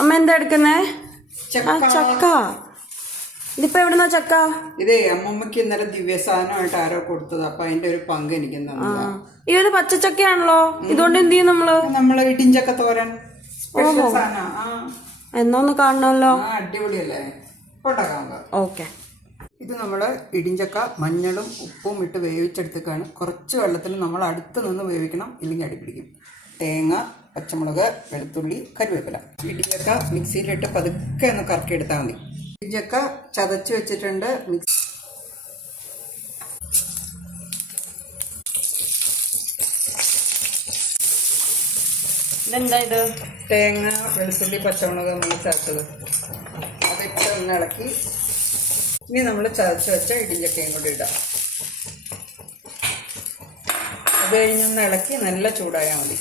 അമ്മ എന്താ എടുക്കുന്നേ? ചക്ക. ഇതിപ്പോ എവിടുന്നാ ചക്ക? ഇതേ അമ്മമ്മക്ക് ഇന്നലെ ദിവ്യസാധനമായിട്ട് ആരോ കൊടുത്തത്. അപ്പൊ അതിന്റെ ഒരു പങ്ക് എനിക്ക് തന്നതാ. ഈ ഒരു പച്ചച്ചക്കയാണല്ലോ. ഇതുകൊണ്ട് എന്ത് ചെയ്യും നമ്മള് ഇടിഞ്ചക്ക തോരൻ സ്പെഷ്യൽ സാധനം. എന്നൊന്ന് കാണണല്ലോ. അടിപൊളിയല്ലേ? ഓക്കെ. ഇത് നമ്മള് ഇടിഞ്ചക്ക മഞ്ഞളും ഉപ്പും ഇട്ട് വേവിച്ചെടുത്തേക്കാണ്. കുറച്ച് വെള്ളത്തിൽ നമ്മൾ അടുത്ത് നിന്ന് വേവിക്കണം, ഇല്ലെങ്കിൽ അടിപിടിക്കും. തേങ്ങ, പച്ചമുളക്, വെളുത്തുള്ളി, കറിവേപ്പില. ഇടിഞ്ചക്ക മിക്സിയിലിട്ട് പതുക്കെ ഒന്ന് കറക്കി എടുത്താൽ മതി. ഇടിഞ്ചക്ക ചതച്ച് വെച്ചിട്ടുണ്ട്. ഇതെന്താ ഇത്? തേങ്ങ, വെളുത്തുള്ളി, പച്ചമുളക് നമ്മൾ ചേർത്തത്. അതിട്ട് ഒന്ന് ഇളക്കി ഇനി നമ്മൾ ചതച്ച് വെച്ച ഇടിഞ്ചക്കയും കൂടി ഇടാം. അത് കഴിഞ്ഞൊന്ന് ഇളക്കി നല്ല ചൂടായാൽ മതി.